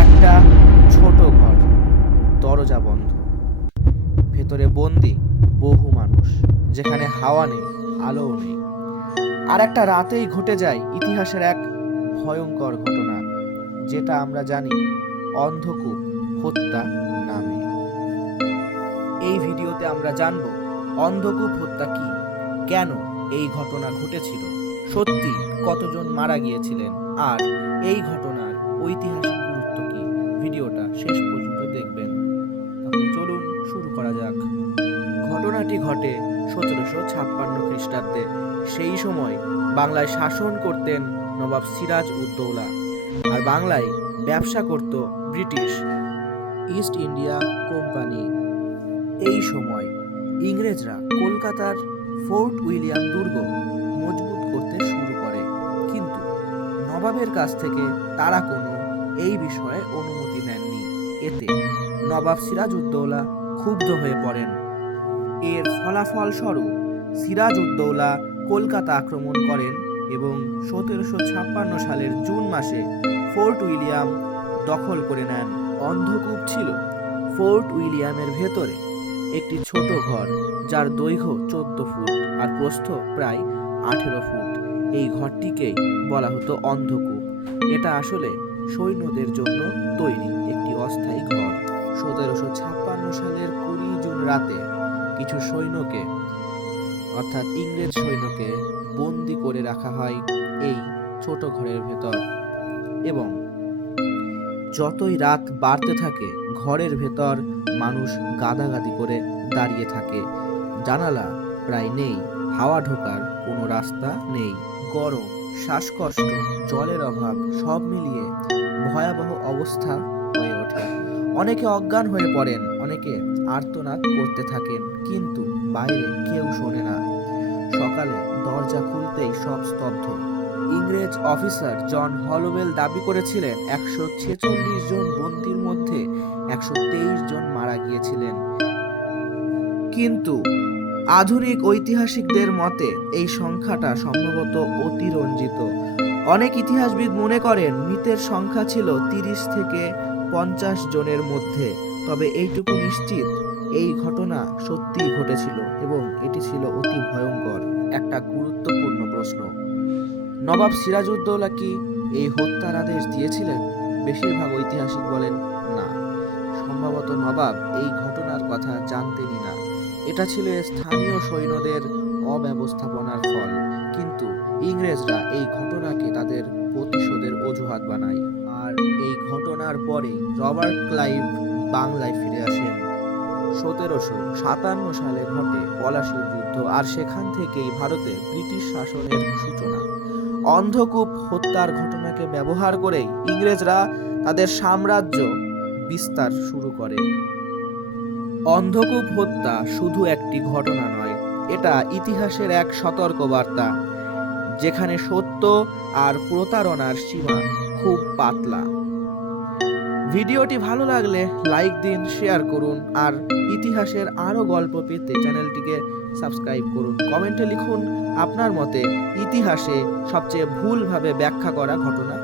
একটা ছোট ঘর, দরজা বন্ধ, ভেতরে বন্দি বহু মানুষ, যেখানে হাওয়া নেই, আলোও নেই। আর একটা রাতেই ঘটে যায় ইতিহাসের এক ভয়ঙ্কর ঘটনা, যেটা আমরা জানি অন্ধকূপ হত্যা নামে। এই ভিডিওতে আমরা জানব অন্ধকূপ হত্যা কি, কেন এই ঘটনা ঘটেছিল, সত্যি কতজন মারা গিয়েছিলেন, আর এই ঘটনার ঐতিহাসিক গুরুত্ব কি। ভিডিওটা শেষ পর্যন্ত দেখবেন। তাহলে চলুন শুরু করা যাক। ঘটনাটি ঘটে 1756 খ্রিস্টাব্দে। সেই সময় বাংলায় শাসন করতেন নবাব সিরাজ উদ্দৌলা, আর বাংলায় ব্যবসা করত ব্রিটিশ ইস্ট ইন্ডিয়া কোম্পানি। এই সময় ইংরেজরা কলকাতার ফোর্ট উইলিয়াম দুর্গ মজবুত করতে শুরু করে, কিন্তু নবাবের কাছ থেকে তারা কোনো এই বিষয়ে অনুমতি নেননি। এতে নবাব সিরাজ উদ্দৌলা ক্ষুব্ধ হয়ে পড়েন। এর ফলাফল স্বরূপ সিরাজ উদ্দৌলা কলকাতা আক্রমণ করেন এবং 1756 সালের জুন মাসে ফোর্ট উইলিয়াম দখল করে নেন। অন্ধকূপ ছিল ফোর্ট উইলিয়ামের ভেতরে একটি ছোট ঘর, যার দৈর্ঘ্য 14 ফুট আর প্রস্থ প্রায় 18 ফুট। এই ঘরটিকেই বলা হতো অন্ধকূপ। এটা আসলে সৈন্যদের জন্য তৈরি একটি অস্থায়ী ঘর। 1756 সালের 20 জুন রাতে কিছু সৈন্যকে, অর্থাৎ ইংরেজ সৈন্যকে বন্দি করে রাখা হয় এই ছোট ঘরের ভেতর, এবং যতই রাত বাড়তে থাকে ঘরের ভেতর মানুষ গাদাগাদি করে দাঁড়িয়ে থাকে। জানালা প্রায় নেই, হাওয়া ঢোকার কোনো রাস্তা নেই। গরম, শ্বাসকষ্ট, জলের অভাব সব মিলিয়ে ভয়াবহ অবস্থা হয়ে ওঠে। অনেকে অজ্ঞান হয়ে পড়েন, অনেকে আর্তনাদ করতে থাকেন, কিন্তু বাইরে কেউ শোনে না। সকালে দরজা খুলতেই সব স্তব্ধ। ইংরেজ অফিসার জন হলোওয়েল দাবি করেছিলেন 146 জন বন্দীর মধ্যে 123 জন মারা গিয়েছিলেন, কিন্তু আধুনিক ঐতিহাসিকদের মতে এই সংখ্যাটা সম্ভবত অতিরঞ্জিত। অনেক ইতিহাসবিদ মনে করেন মৃতের সংখ্যা ছিল 30 থেকে 50 জনের মধ্যে। তবে এইটুকু নিশ্চিত, এই ঘটনা সত্যিই ঘটেছিল এবং এটি ছিল অতি ভয়ঙ্কর। একটা গুরুত্বপূর্ণ প্রশ্ন: নবাব সিরাজউদ্দৌলা কি এই হত্যার আদেশ দিয়েছিলেন? বেশিরভাগ ঐতিহাসিক বলেন না। সম্ভবত নবাব এই ঘটনার কথা জানতেনই না। এটা ছিল স্থানীয় সৈন্যদের অব্যবস্থাপনার ফল, কিন্তু ইংরেজরা এই ঘটনাকে তাদের প্রতিশোধের অজুহাত বানায়। আর এই ঘটনার পরে রবার্ট ক্লাইভ বাংলায় ফিরে আসেন। 1757 সালে ঘটে পলাশীর যুদ্ধ, আর সেখান থেকেই ভারতে ব্রিটিশ শাসনের সূচনা। অন্ধকূপ হত্যার ঘটনাকে ব্যবহার করেই ইংরেজরা তাদের সাম্রাজ্য বিস্তার শুরু করে। অন্ধকূপ হত্যা শুধু একটি ঘটনা নয়, এটা ইতিহাসের এক সতর্কবার্তা, যেখানে সত্য আর প্রতারণার সীমা খুব পাতলা। ভিডিওটি ভালো লাগলে লাইক দিন, শেয়ার করুন, আর ইতিহাসের আরও গল্প পেতে চ্যানেলটিকে সাবস্ক্রাইব করুন। কমেন্টে লিখুন আপনার মতে ইতিহাসে সবচেয়ে ভুলভাবে ব্যাখ্যা করা ঘটনা